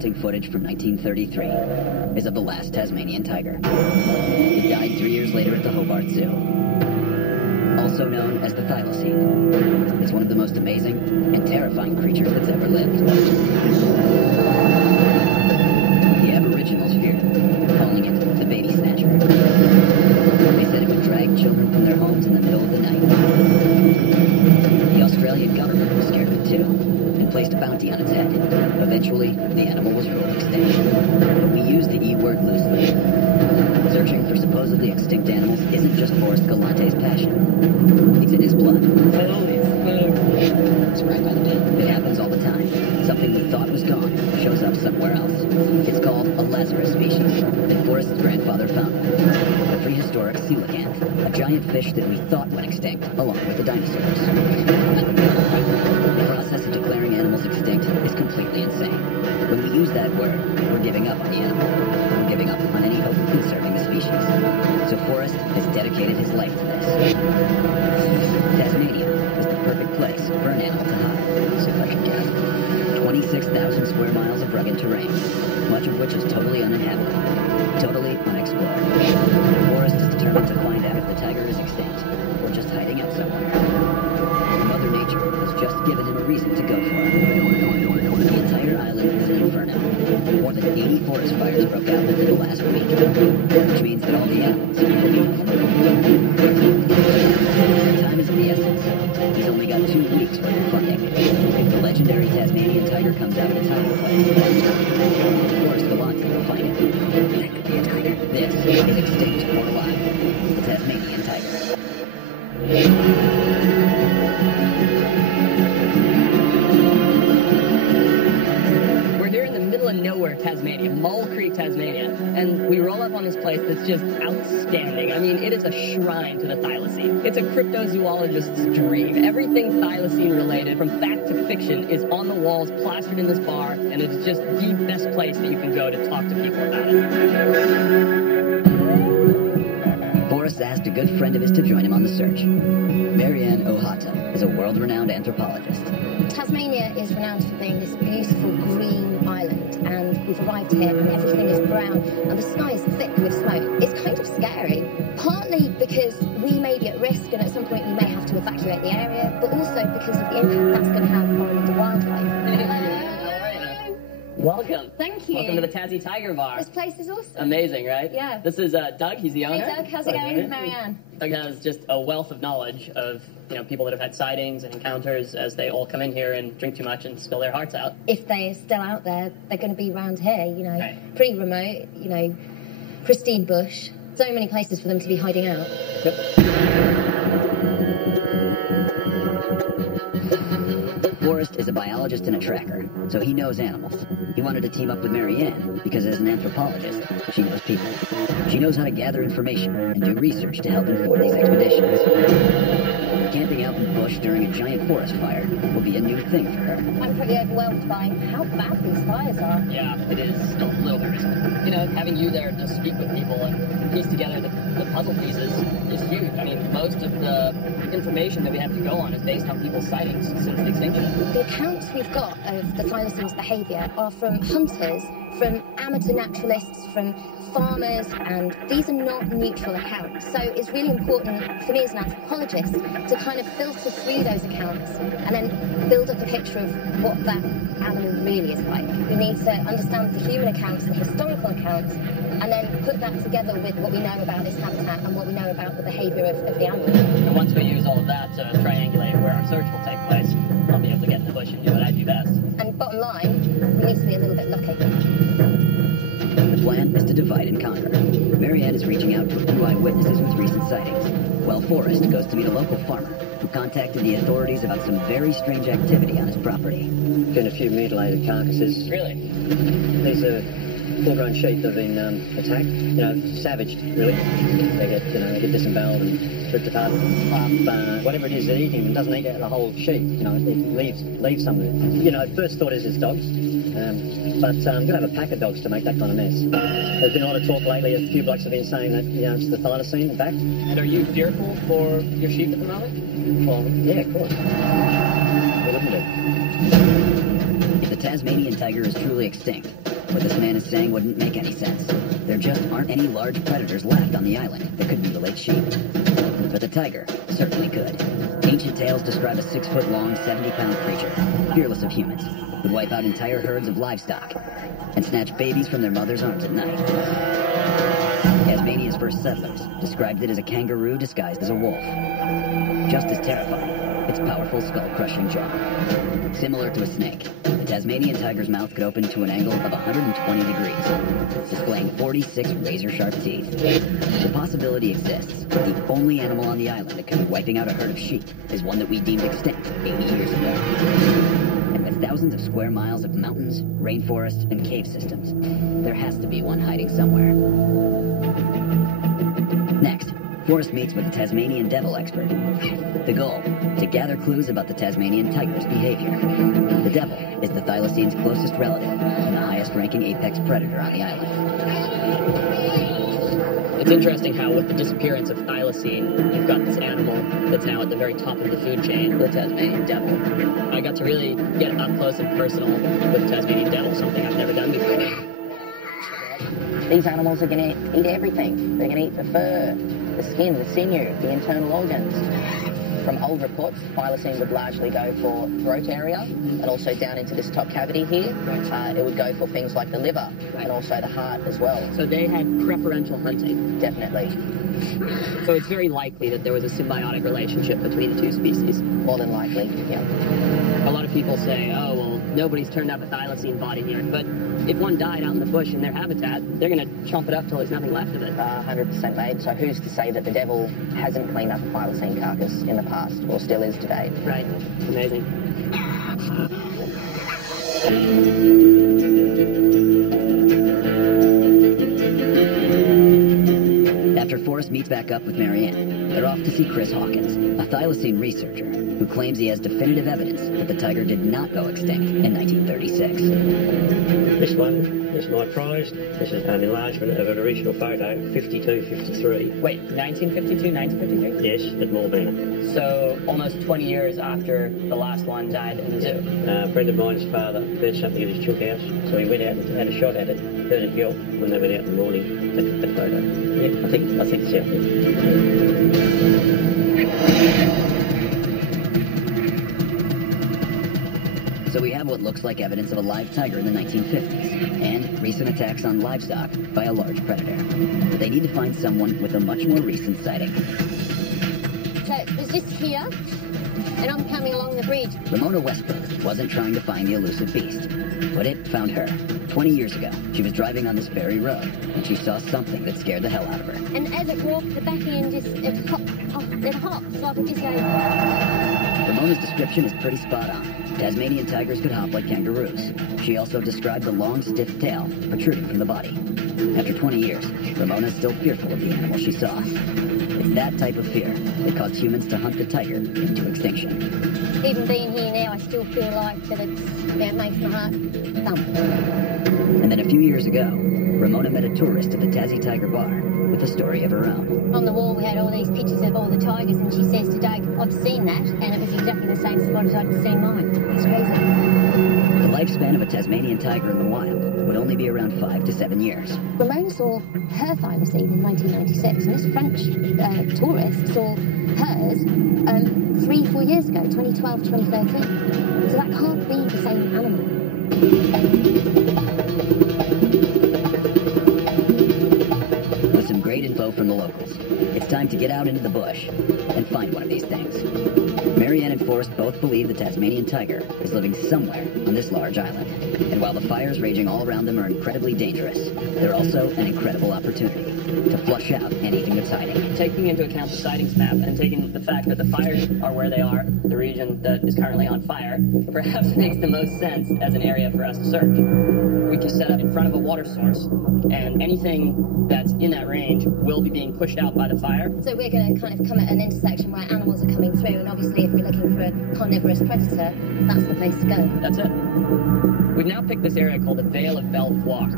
hunting footage from 1933 is of the last Tasmanian tiger. It died 3 years later at the Hobart Zoo. Also known as the thylacine. It's one of the most amazing and terrifying creatures that's ever lived. The Aboriginals feared it, calling it the baby snatcher. They said it would drag children from their homes in the middle of the night. The Australian government was scared of it too, and placed a bounty on its head. Eventually, the animal was ruled extinct. But we use the E word loosely. Searching for supposedly extinct animals isn't just Forrest Galante's passion. It's in his blood. It's right by the bin. It happens all the time. Something we thought was gone shows up somewhere else. It's called a Lazarus species that Forrest's grandfather found. A prehistoric coelacanth, a giant fish that we thought went extinct, along with the dinosaurs. The process of declaring animals extinct is completely insane. When we use that word, we're giving up on the animal. We're giving up on any hope of conserving the species. So Forrest has dedicated his life to this. Tasmania is the perfect place for an animal to hide, so if I can guess. 26,000 square miles of rugged terrain, much of which is totally uninhabited, totally unexplored. Forrest is determined to find out if the tiger is extinct, or just hiding out somewhere. Mother Nature has just given him a reason to go for it. The entire island is an inferno. More than 80 forest fires broke out within the last week, which means that all the animals will be time is of the essence. He's only got 2 weeks worth of funding. If the legendary Tasmanian tiger comes out of its hiding place, Forrest Galante will find it. That could be a tiger. This is extinct or alive. The Tasmanian tiger. Nowhere, Tasmania, Mull Creek, Tasmania, and we roll up on this place that's just outstanding. I mean, it is a shrine to the thylacine. It's a cryptozoologist's dream. Everything thylacine related, from fact to fiction, is on the walls, plastered in this bar, and it's just the best place that you can go to talk to people about it. Forrest asked a good friend of his to join him on the search. Ochota is a world-renowned anthropologist. Tasmania is renowned for being this beautiful green island, and we've arrived here and everything is brown and the sky is thick with smoke. It's kind of scary, partly because we may be at risk and at some point we may have to evacuate the area, but also because of the impact that's going to have on the wildlife. Welcome. Thank you. Welcome to the Tassie Tiger Bar. This place is awesome. Amazing, right? Yeah. This is Doug. He's the owner. Hey Doug, how's it going? Marianne. Doug has just a wealth of knowledge of people that have had sightings and encounters as they all come in here and drink too much and spill their hearts out. If they're still out there, they're going to be around here. Right. Pretty remote. Pristine bush. So many places for them to be hiding out. Yep. Forrest is a biologist and a tracker, so he knows animals. He wanted to team up with Marianne because as an anthropologist, she knows people. She knows how to gather information and do research to help inform these expeditions. Camping out in the bush during a giant forest fire will be a new thing for her. I'm pretty overwhelmed by how bad these fires are. Yeah, it is a little bit risky. Having you there to speak with people and piece together the puzzle pieces is huge. I mean, most of the information that we have to go on is based on people's sightings since the extinction. The accounts we've got of the thylacine's behaviour are from hunters, from amateur naturalists, from farmers, and these are not neutral accounts. So it's really important for me as an anthropologist to kind of filter through those accounts and then build up a picture of what that animal really is like. We need to understand the human accounts, the historical accounts, and then put that together with what we know about this habitat and what we know about the behaviour of the animal. And once we use all of that to triangulate where our search will take place, I'll be able to get in the bush and do what I do best. And bottom line, we need to be a little bit lucky. The plan is to divide and conquer. Marianne is reaching out for blue-eyed witnesses with recent sightings, while Forrest goes to meet a local farmer who contacted the authorities about some very strange activity on his property. Been a few mutilated carcasses. Really? These are full-grown sheep that have been attacked, savaged, really. They get disemboweled and ripped apart. Whatever it is they're eating, it doesn't eat the whole sheep. It leaves some of it. First thought is it's dogs. But I'm going to have a pack of dogs to make that kind of mess. There's been a lot of talk lately. A few blokes have been saying that, it's the thylacine back. And are you fearful for your sheep at the moment? Well, yeah, of course. What wouldn't it? If the Tasmanian tiger is truly extinct, what this man is saying wouldn't make any sense. There just aren't any large predators left on the island that could mutilate sheep. But the tiger certainly could. Ancient tales describe a 6-foot-long, 70-pound creature, fearless of humans, would wipe out entire herds of livestock and snatch babies from their mothers' arms at night. Tasmania's first settlers described it as a kangaroo disguised as a wolf. Just as terrifying, its powerful skull-crushing jaw. Similar to a snake, the Tasmanian tiger's mouth could open to an angle of 120 degrees, displaying 46 razor-sharp teeth. The possibility exists that the only animal on the island that could be wiping out a herd of sheep is one that we deemed extinct 80 years ago. And with thousands of square miles of mountains, rainforests, and cave systems, there has to be one hiding somewhere. Next, Forrest meets with a Tasmanian devil expert. The goal, to gather clues about the Tasmanian tiger's behavior. The devil is the thylacines' closest relative and the highest-ranking apex predator on the island. It's interesting how with the disappearance of thylacine, you've got this animal that's now at the very top of the food chain, the Tasmanian devil. I got to really get up close and personal with the Tasmanian devil, something I've never done before. These animals are going to eat everything. They're going to eat the fur, the skin, the sinew, the internal organs. From old reports, thylacine would largely go for throat area and also down into this top cavity here. It would go for things like the liver and also the heart as well. So they had preferential hunting. Definitely. So it's very likely that there was a symbiotic relationship between the two species. More than likely, yeah. A lot of people say, oh, well, nobody's turned up a thylacine body here. But if one died out in the bush in their habitat, they're going to chomp it up till there's nothing left of it. 100% mate. So who's to say that the devil hasn't cleaned up a thylacine carcass in the past, or still is today? Right. Amazing. After Forrest meets back up with Marianne, they're off to see Chris Hawkins, a thylacine researcher who claims he has definitive evidence that the tiger did not go extinct in 1936. This one is my prize. This is an enlargement of an original photo, 52-53. Wait, 1952, 1953? Yes, at Moorman. So almost 20 years after the last one died in the zoo. A friend of mine's father heard something at his chook house, so he went out and had a shot at it, heard it yelp when they went out in the morning. That photo. Yeah, I think it's out there. So we have what looks like evidence of a live tiger in the 1950s, and recent attacks on livestock by a large predator. But they need to find someone with a much more recent sighting. So it was just here, and I'm coming along the bridge. Ramona Westbrook wasn't trying to find the elusive beast, but it found her. 20 years ago, she was driving on this very road, and she saw something that scared the hell out of her. And as it walked, the back end just, it hopped, so I could just go... Ramona's description is pretty spot on. Tasmanian tigers could hop like kangaroos. She also described a long, stiff tail protruding from the body. After 20 years, Ramona's still fearful of the animal she saw. It's that type of fear that caused humans to hunt the tiger into extinction. Even being here now, I still feel like that it makes my heart thump. And then a few years ago, Ramona met a tourist at the Tassie Tiger Bar with a story of her own. On the wall, we had all these pictures of all the tigers, and she says to Doug, I've seen that, and it was exactly the same spot as I'd seen mine. It's crazy. The lifespan of a Tasmanian tiger in the wild would only be around 5 to 7 years. Ramona saw her thylacine in 1996, and this French tourist saw hers 3-4 years ago, 2012, 2013. So that can't be the same animal. With some great info from the locals, it's time to get out into the bush and find one of these things. Marianne and Forrest both believe the Tasmanian tiger is living somewhere on this large island. And while the fires raging all around them are incredibly dangerous, they're also an incredible opportunity to flush out anything that's hiding. Taking into account the sightings map and taking the fact that the fires are where they are, the region that is currently on fire, perhaps makes the most sense as an area for us to search. We can set up in front of a water source, and anything that's in that range will be being pushed out by the fire. So we're going to kind of come at an intersection where animals are coming through, and obviously if we're looking for a carnivorous predator, that's the place to go. That's it. We've now picked this area called the Vale of Belvoir.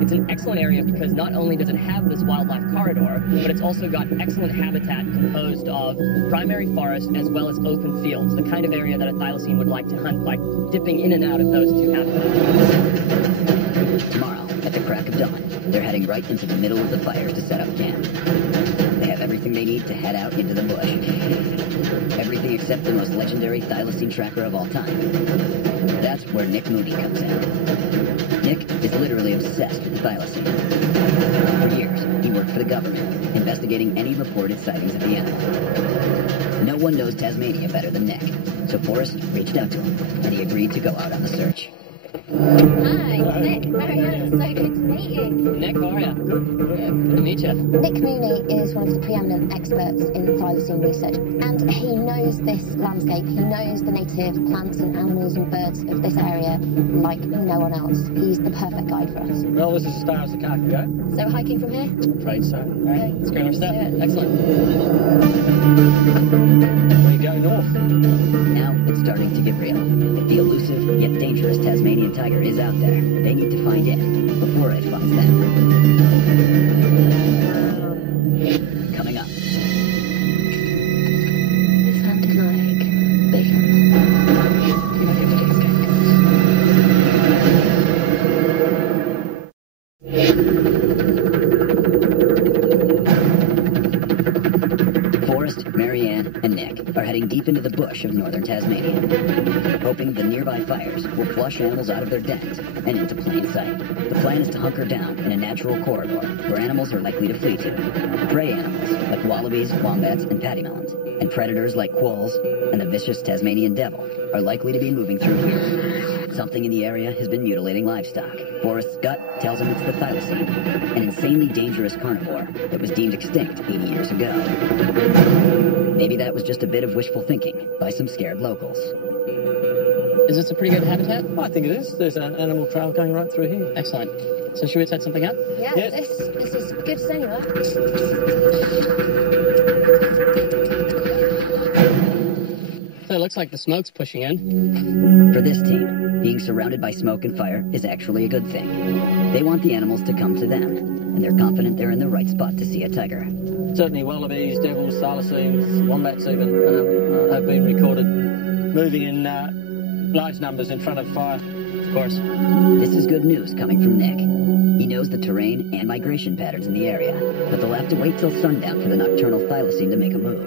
It's an excellent area because not only does it have this wildlife corridor, but it's also got excellent habitat composed of primary forest as well as open fields, the kind of area that a thylacine would like to hunt by dipping in and out of those two habitats. Tomorrow, at the crack of dawn, they're heading right into the middle of the fires to set up camp. They have everything they need to head out into the bush. Everything except the most legendary thylacine tracker of all time. That's where Nick Mooney comes in. Nick is literally obsessed with thylacine. For years, he worked for the government, investigating any reported sightings of the animal. No one knows Tasmania better than Nick, so Forrest reached out to him, and he agreed to go out on the search. Hi, Nick. Marianne, so good to meet you. Nick, how are you? Good to meet you. Nick Mooney is one of the preeminent experts in thylacine research, and he knows this landscape. He knows the native plants and animals and birds of this area like no one else. He's the perfect guide for us. Well, this is as far as the car can go. So hiking from here? Afraid so. All right, let's grab our stuff. Excellent. We go north. Now it's starting to get real. The elusive yet dangerous Tasmanian tiger is out there. They need to find it before it finds them. Coming up. It sounded like bacon. Forrest, Marianne, and Nick are heading deep into the bush of northern Tasmania, hoping the nearby fires will flush animals out of their dens and into plain sight. The plan is to hunker down in a natural corridor where animals are likely to flee to. Prey animals like wallabies, wombats, and paddymellons, and predators like quolls and the vicious Tasmanian devil are likely to be moving through here. Something in the area has been mutilating livestock. Forrest's gut tells him it's the thylacine, an insanely dangerous carnivore that was deemed extinct 80 years ago. Maybe that was just a bit of wishful thinking by some scared locals. Is this a pretty good habitat? I think it is. There's an animal trail going right through here. Excellent. So should we set something up? Yeah, Yes. this is good as anywhere. So it looks like the smoke's pushing in. For this team, being surrounded by smoke and fire is actually a good thing. They want the animals to come to them, and they're confident they're in the right spot to see a tiger. Certainly wallabies, devils, thylacines, wombats even have been recorded moving in large numbers in front of fire. Of course. This is good news coming from Nick. He knows the terrain and migration patterns in the area, but they'll have to wait till sundown for the nocturnal thylacine to make a move.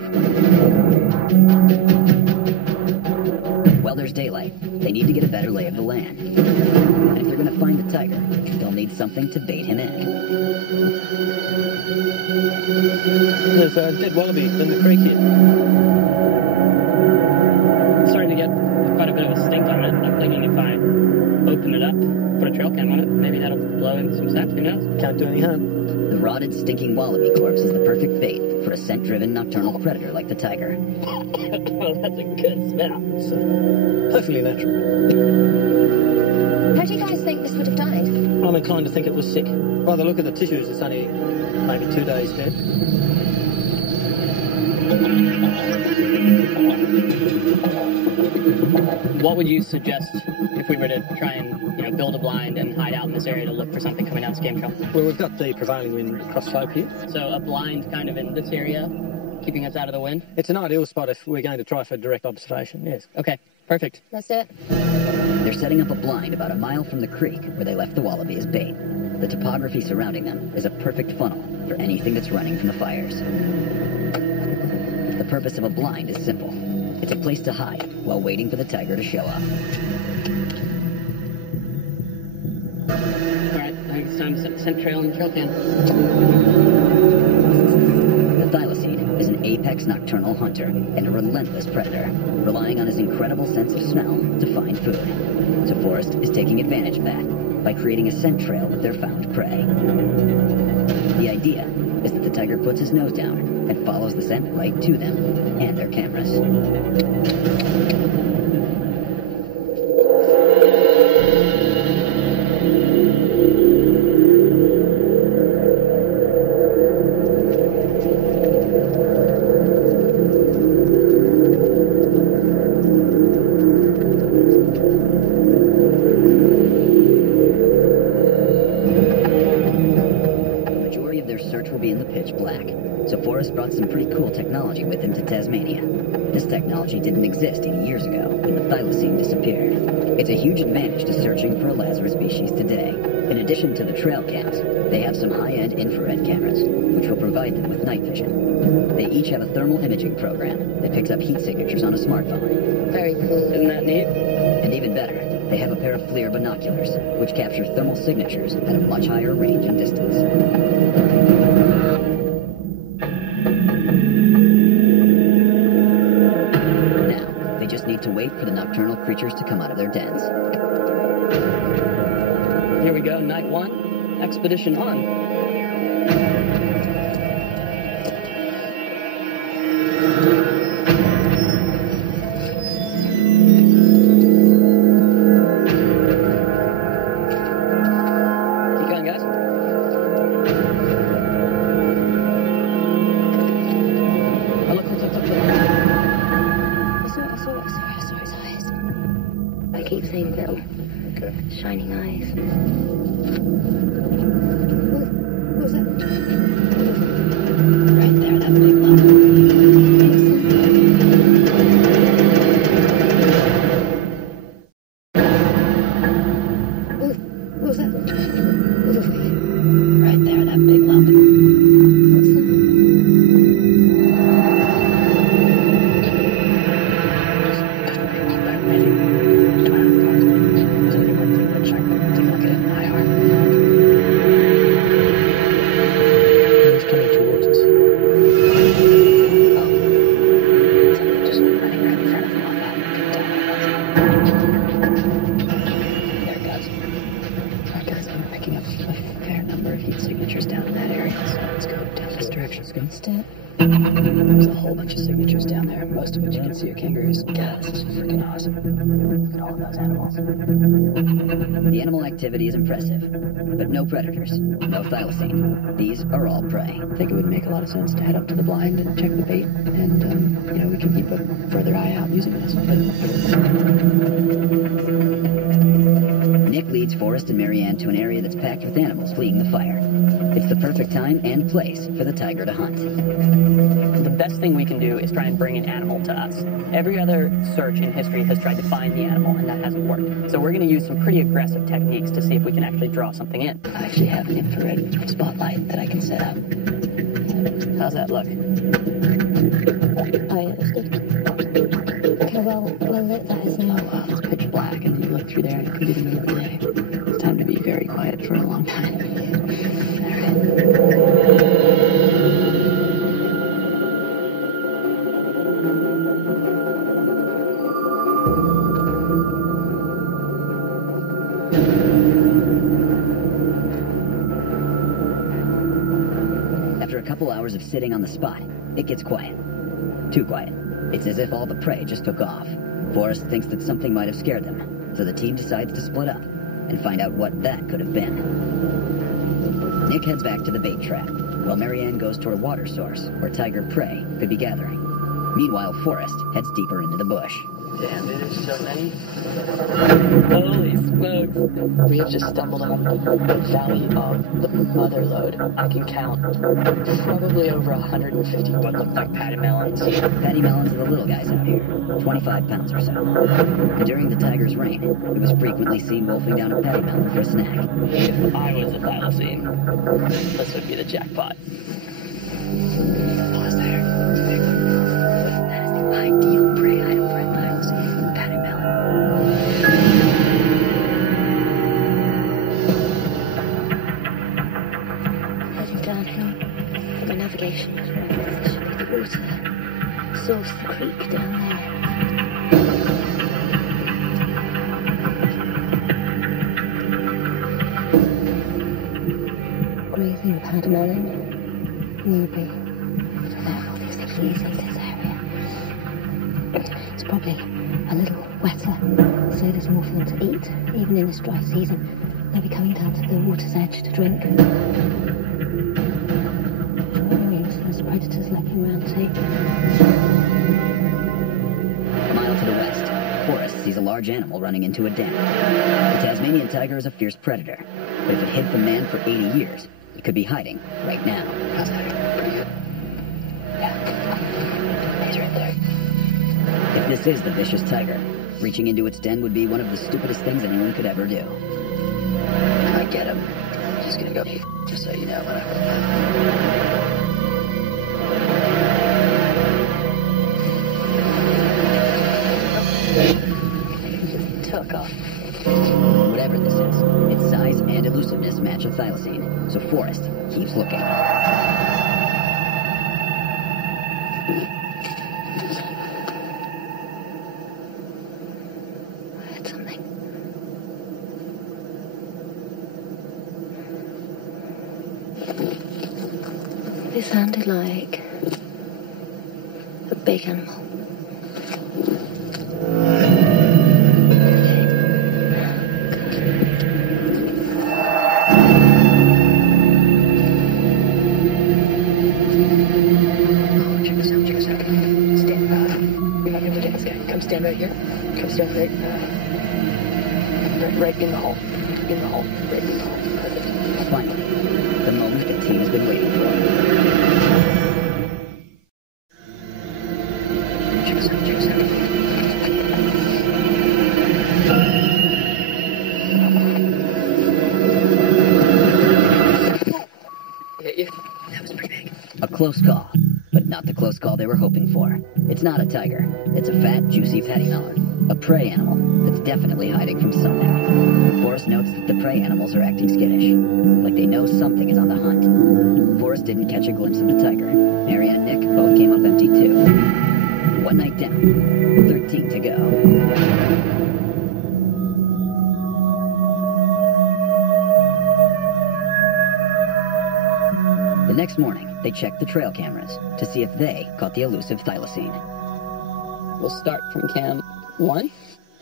While there's daylight, they need to get a better lay of the land. And if they're going to find the tiger, they'll need something to bait him in. There's a dead wallaby in the creek here. Starting to get quite a bit of a stink on it. I'm thinking if I open it up, put a trail cam on it, maybe that'll blow in some sap, who knows? Can't do any harm. The rotted, stinking wallaby corpse is the perfect bait for a scent-driven nocturnal predator like the tiger. Oh, that's a good smell. It's perfectly natural. How do you guys think this would have died? I'm inclined to think it was sick. By the look of the tissues, it's only maybe 2 days dead. What would you suggest if we were to try and, build a blind and hide out in this area to look for something coming down this game trail? Well, we've got the prevailing wind across slope here. So a blind kind of in this area, keeping us out of the wind? It's an ideal spot if we're going to try for direct observation, yes. Okay, perfect. Let's do it. They're setting up a blind about a mile from the creek where they left the wallaby as bait. The topography surrounding them is a perfect funnel for anything that's running from the fires. The purpose of a blind is simple. It's a place to hide while waiting for the tiger to show up. All right, I think it's time to set the scent trail and trail cam. The thylacine is an apex nocturnal hunter and a relentless predator, relying on his incredible sense of smell to find food. So Forrest is taking advantage of that by creating a scent trail with their found prey. The idea is that the tiger puts his nose down and follows the scent right to them and their cameras. brought some pretty cool technology with him to Tasmania. This technology didn't exist 80 years ago when the thylacine disappeared. It's a huge advantage to searching for a Lazarus species today. In addition to the trail cams, they have some high-end infrared cameras, which will provide them with night vision. They each have a thermal imaging program that picks up heat signatures on a smartphone. Very cool. Isn't that neat? And even better, they have a pair of FLIR binoculars, which capture thermal signatures at a much higher range and distance. Now, they just need to wait for the nocturnal creatures to come out of their dens. Here we go, night one. Expedition on. Shining eyes. What was that? Right there, that big lump. What was that? Right there, that big lump. What's that? There's a whole bunch of signatures down there, most of which you can see are kangaroos. God, this is freaking awesome. Look at all of those animals. The animal activity is impressive, but no predators, no thylacine. These are all prey. I think it would make a lot of sense to head up to the blind and check the bait, and, we can keep a further eye out using this. Nick leads Forrest and Marianne to an area that's packed with animals fleeing the fire. It's the perfect time and place for the tiger to hunt. The best thing we can do is try and bring an animal to us. Every other search in history has tried to find the animal, and that hasn't worked. So we're going to use some pretty aggressive techniques to see if we can actually draw something in. I actually have an infrared spotlight that I can set up. How's that look? Oh, yeah, that's good. Okay, well lit that is now. Oh, wow, it's pitch black, and you look through there, and it could be the middle of the day. It's time to be very quiet for a long time. After a couple hours of sitting on the spot, it gets quiet. Too quiet. It's as if all the prey just took off. Forrest thinks that something might have scared them, so the team decides to split up and find out what that could have been. Nick heads back to the bait trap, while Marianne goes toward a water source where tiger prey could be gathering. Meanwhile, Forrest heads deeper into the bush. Damn, dude, there's so many. Holy smokes. We have just stumbled on the valley of the mother lode. I can count probably over 150 what look like patty melons. Patty melons are the little guys out here, 25 pounds or so. And during the tiger's reign, it was frequently seen wolfing down a patty melon for a snack. If I was a thylacine, this would be the jackpot. Pause there. That is the ideal prey item for a thylacine, patty melon. Heading downhill for my navigation. There should be the water source, the creek down there. Grazing pademelon will be there, obviously using this area. It's probably a little wetter, so there's more for them to eat. Even in this dry season, they'll be coming down to the water's edge to drink. There's predators lurking around too. A mile to the west, Forrest sees a large animal running into a den. The Tasmanian tiger is a fierce predator, but if it hid from man for 80 years, it could be hiding right now. How's that? Pretty good. Yeah. He's right there. If this is the vicious tiger, reaching into its den would be one of the stupidest things anyone could ever do. I get him. He's gonna go, just so you know. Just took off. Whatever this is, its size and elusiveness match a thylacine, so Forrest keeps looking. It sounded like a big animal. Check this out. Stand, this guy. Come stand right here. Come stand right in the hole. Right in the hole. Perfect. Finally, the moment the team has been waiting for. Check this out. Hit you? That was pretty big. A close call, but not the close call they were hoping for. It's not a tiger. It's a fat, juicy fatty melon. A prey animal that's definitely hiding from something. Forrest notes that the prey animals are acting skittish, like they know something is on the hunt. Forrest didn't catch a glimpse of the tiger. Marianne and Nick both came up empty too. One night down, 13 to go. The next morning, they checked the trail cameras to see if they caught the elusive thylacine. We'll start from cam 1.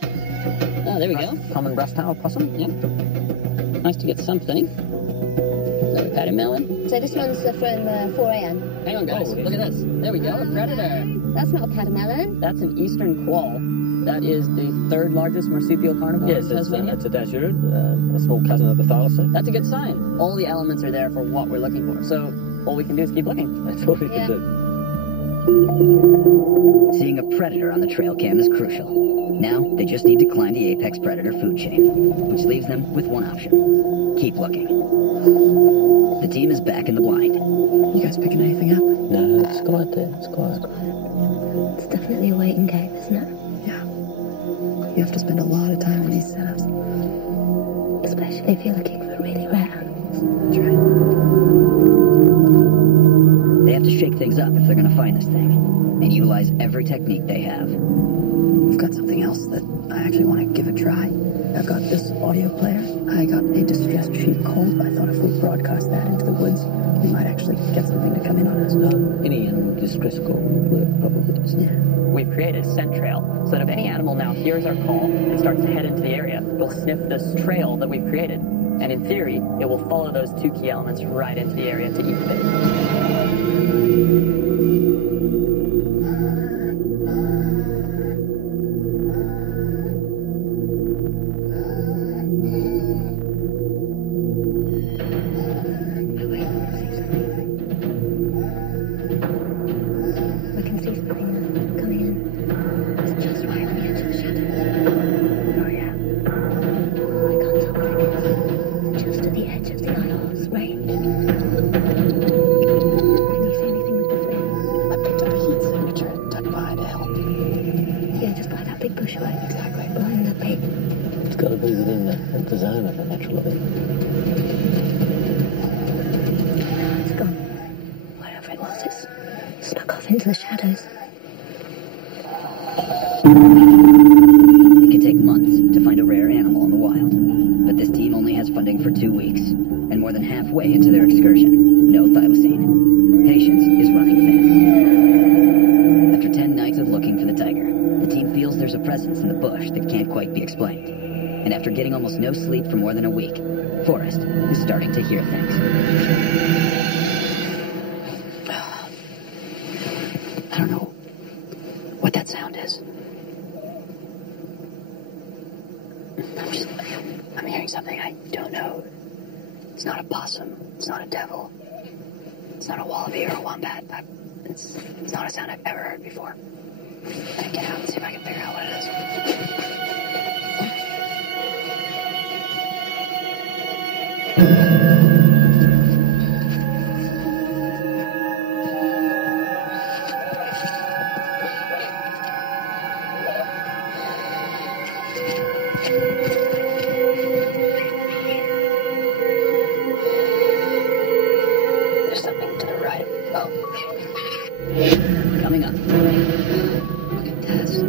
Oh, there we go. Common brush-tail possum? Yep. Nice to get something. Is that a patty melon? So this one's from 4 a.m. Hang on, guys. Look at this. There we go. A predator. That's not a pademelon. That's an eastern quoll. That is the third largest marsupial carnivore Yes, in Tasmania. it's a dasyurid, a small cousin of the thylacine. That's a good sign. All the elements are there for what we're looking for. So all we can do is keep looking. That's all we Yeah. can do. Seeing a predator on the trail cam is crucial. Now, they just need to climb the apex predator food chain, which leaves them with one option. Keep looking. The team is back in the blind. You guys picking anything up? No, it's quiet there. It's quiet. It's definitely a waiting game, isn't it? Yeah. You have to spend a lot of time in these setups. Especially if you're looking for really rare animals. That's right. They have to shake things up if they're going to find this thing, and utilize every technique they have. I've got something else that I actually want to give a try. I've got this audio player. I got a distressed sheep cold. I thought if we broadcast that into the woods, we might actually get something to come in on us. Any distress call would work, probably. Yeah. We've created a scent trail, so that if any animal now hears our call and starts to head into the area, it'll sniff this trail that we've created. And in theory, it will follow those two key elements right into the area to eat the bait. We can see something coming in. It's just right on the edge of the shadow. Oh, yeah. I can't tell where it is. It's just at the edge of the IR's range. Can you see anything with the skin? I picked up a heat signature tucked behind a helm. Yeah, just by that big bush right Exactly. behind the pig. It's got to be within the zone of the natural event. It's gone. Wherever it was, it's snuck off into the shadows. It can take months to find a rare animal in the wild, but this team only has funding for 2 weeks, and more than halfway into their excursion, no thylacine. Patience is running thin. After 10 nights of looking for the tiger, the team feels there's a presence in the bush that can't quite be explained. And after getting almost no sleep for more than a week, Forrest is starting to hear things. I don't know what that sound is. I'm hearing something I don't know. It's not a possum. It's not a devil. It's not a wallaby or a wombat. It's not a sound I've ever heard before. I'm gonna get out and see if I can figure out what it is. There's something to the right. Oh. Coming up. Look at this.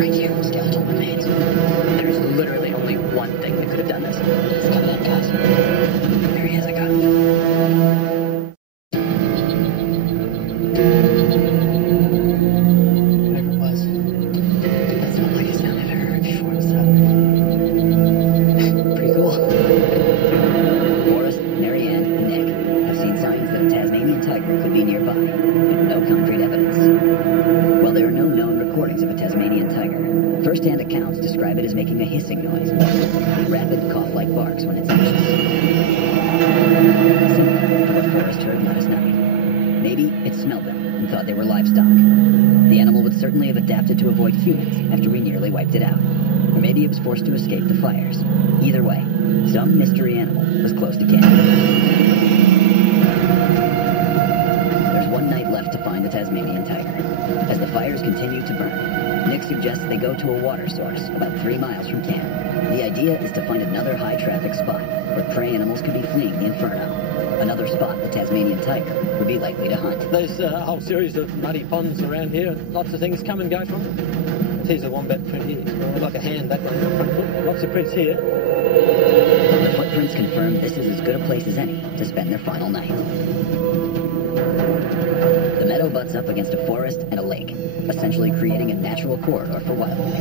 Right here, skeletal remains. There's literally only one thing that could have done this. He's coming in, guys. There he is, I got him. Whatever it was. That's not like a sound I've ever heard before, so. Pretty cool. Forrest, Marianne, and Nick have seen signs that a Tasmanian tiger could be nearby, but no concrete evidence. While there are no known recordings of a Tasmanian tiger, first-hand accounts describe it as making a hissing noise, rapid cough-like barks when it's anxious. Similar to what Forrest heard last night. Maybe it smelled them and thought they were livestock. The animal would certainly have adapted to avoid humans after we nearly wiped it out. Or maybe it was forced to escape the fires. Either way, some mystery animal was close to camp. There's one night left to find the Tasmanian tiger. As the fires continue to burn, Nick suggests they go to a water source about 3 miles from camp. The idea is to find another high-traffic spot where prey animals could be fleeing the inferno. Another spot the Tasmanian tiger would be likely to hunt. There's a whole series of muddy ponds around here. Lots of things come and go from it. Here's a wombat print here. It's like a hand that way. Front foot. Lots of prints here. The footprints confirm this is as good a place as any to spend their final night. The meadow butts up against a forest and a lake, essentially creating a natural corridor for wildlife.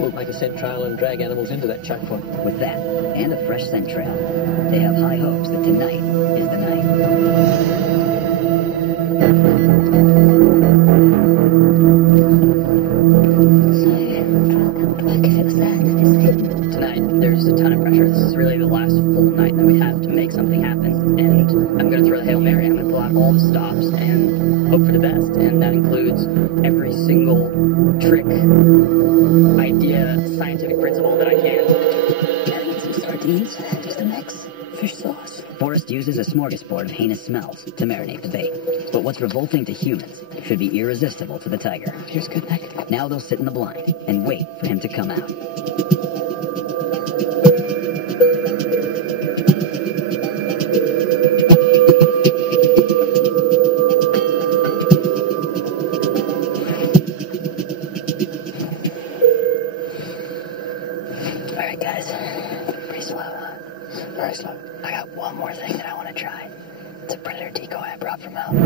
We'll make a scent trail and drag animals into that choke point. With that, and a fresh scent trail, they have high hopes that tonight is the night. Tonight, there's a ton of pressure. This is really the last full night that we have to make something happen. And I'm going to throw the Hail Mary. I'm going to pull out all the stops and hope for the best. And that includes every single trick, idea, scientific principle that I can. Gotta get some sardines, just a mix. Fish sauce. Forrest uses a smorgasbord of heinous smells to marinate the bait. But what's revolting to humans should be irresistible to the tiger. Here's good, Nick. Now they'll sit in the blind and wait for him to come out. Alright, guys. Pretty slow, huh? Very slow. I got one more thing that I want to try. It's a predator decoy I brought from home.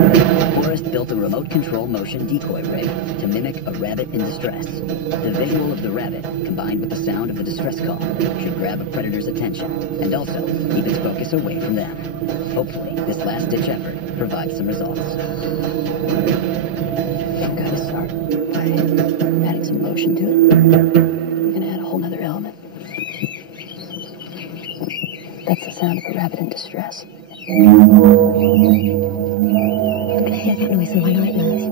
Forrest built a remote control motion decoy rig to mimic a rabbit in distress. The visual of the rabbit, combined with the sound of the distress call, should grab a predator's attention and also keep its focus away from them. Hopefully, this last-ditch effort provides some results. I'm going to start by adding some motion to it. I'm going to add a whole nother element. That's the sound of a rabbit in distress. I hear that noise in my nightmares.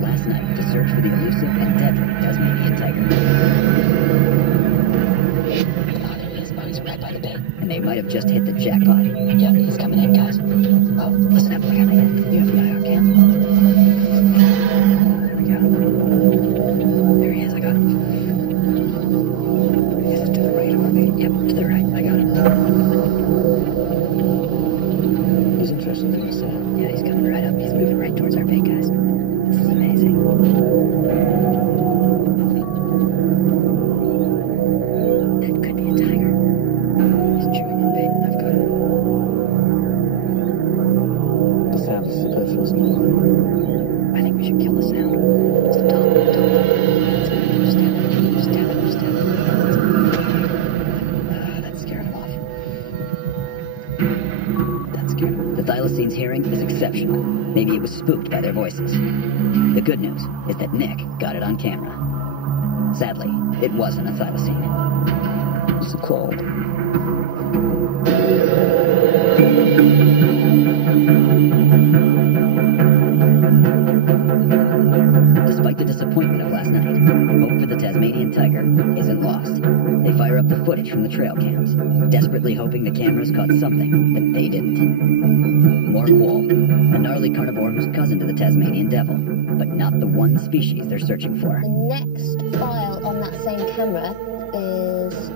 Last night to search for the elusive and deadly Tasmanian tiger. Oh, there he is. Oh, he's right by the bait. And they might have just hit the jackpot. Yeah, he's coming in, guys. Oh, listen up. I got it. You have the IR cam. There we go. There he is. I got him. Is it to the right of our bait? Yep, to the right. I got him. He's interested in the sound. Yeah, he's coming right up. He's moving right towards our bait, guys. This is amazing. That could be a tiger. He's chewing the bait. I've got him. option. Maybe it was spooked by their voices. The good news is that Nick got it on camera. Sadly, it wasn't a thylacine. It's cold. Despite the disappointment of last night, hope for the Tasmanian tiger isn't lost. They fire up the footage from the trail cams, desperately hoping the cameras caught something that they didn't. More quoll, a gnarly carnivore who's cousin to the Tasmanian devil, but not the one species they're searching for. The next file on that same camera is...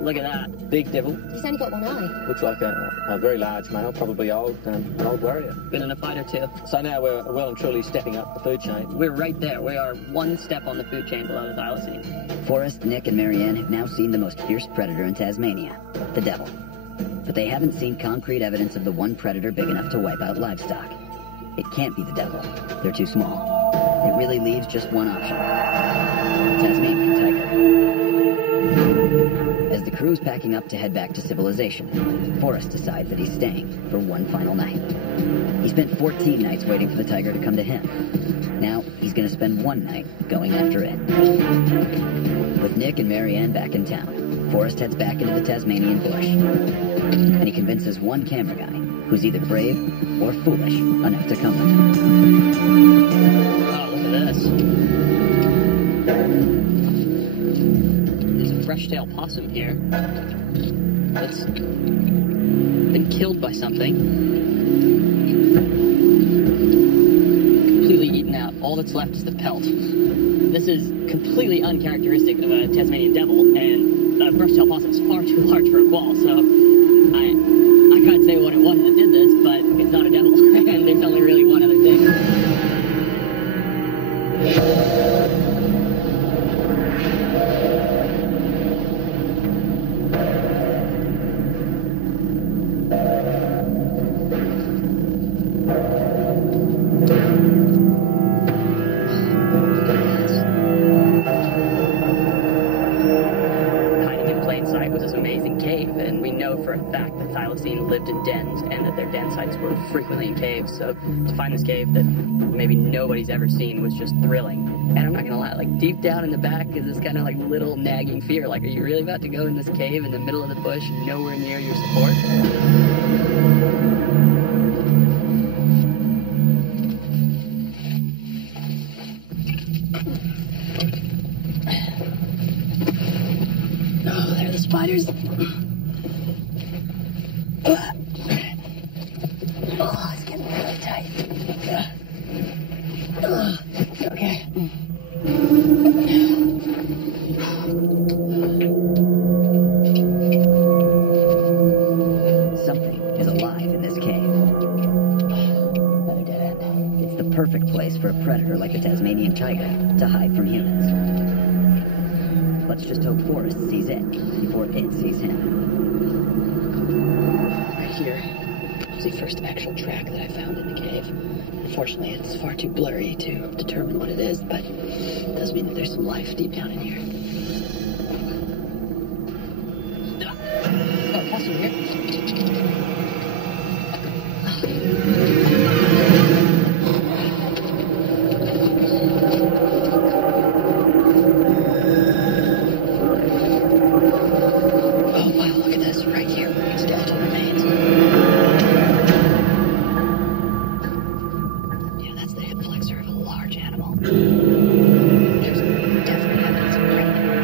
Look at that. Big devil. He's only got one eye. Looks like a very large male, probably old, an old warrior. Been in a fight or two. So now we're well and truly stepping up the food chain. We're right there. We are one step on the food chain below the thylacine. Forrest, Nick, and Marianne have now seen the most fierce predator in Tasmania, the devil. But they haven't seen concrete evidence of the one predator big enough to wipe out livestock. It can't be the devil. They're too small. It really leaves just one option. Tasmanian tiger. As the crew's packing up to head back to civilization, Forrest decides that he's staying for one final night. He spent 14 nights waiting for the tiger to come to him. Now, he's going to spend one night going after it. With Nick and Marianne back in town, Forrest heads back into the Tasmanian bush. And he convinces one camera guy, who's either brave or foolish enough to come with him. Oh, look at this. There's a brush-tailed possum here. It's been killed by something. Completely eaten out. All that's left is the pelt. This is completely uncharacteristic of a Tasmanian devil, and a brush-tailed possum is far too large for a quoll, so I can't say what it was that did this, but it's not a devil, and there's only really one other thing. For a fact that thylacine lived in dens and that their den sites were frequently in caves, so to find this cave that maybe nobody's ever seen was just thrilling. And I'm not gonna lie, like deep down in the back is this kind of like little nagging fear, like are you really about to go in this cave in the middle of the bush, nowhere near your support? Oh, there are the spiders. Oh, it's getting really tight. Okay. Something is alive in this cave. Another dead end. It's the perfect place for a predator like the Tasmanian tiger to hide from humans. Let's just hope Forrest sees it before it sees him. Here is the first actual track that I found in the cave. Unfortunately, it's far too blurry to determine what it is, but it does mean that there's some life deep down in here. Oh, possum here. Oh, wow, look at this right here. Skeletal remains. Yeah, that's the hip flexor of a large animal. There's definitely evidence of predator.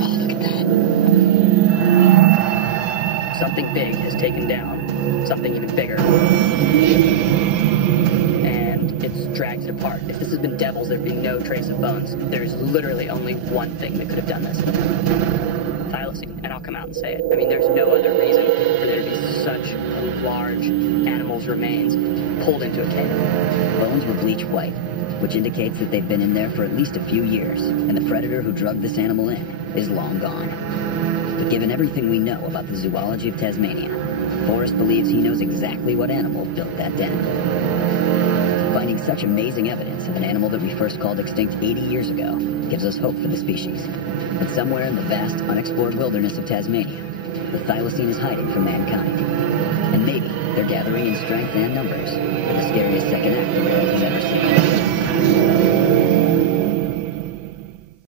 Oh, look at that. Something big has taken down something even bigger. Drags it apart. If this has been devils, there'd be no trace of bones. There's literally only one thing that could have done this. Thylacine, and I'll come out and say it. I mean, there's no other reason for there to be such large animals' remains pulled into a cave. Bones were bleach white, which indicates that they've been in there for at least a few years, and the predator who drugged this animal in is long gone. But given everything we know about the zoology of Tasmania, Forrest believes he knows exactly what animal built that den. Finding such amazing evidence of an animal that we first called extinct 80 years ago gives us hope for the species. But somewhere in the vast, unexplored wilderness of Tasmania, the thylacine is hiding from mankind. And maybe they're gathering in strength and numbers for the scariest second act the world has ever seen.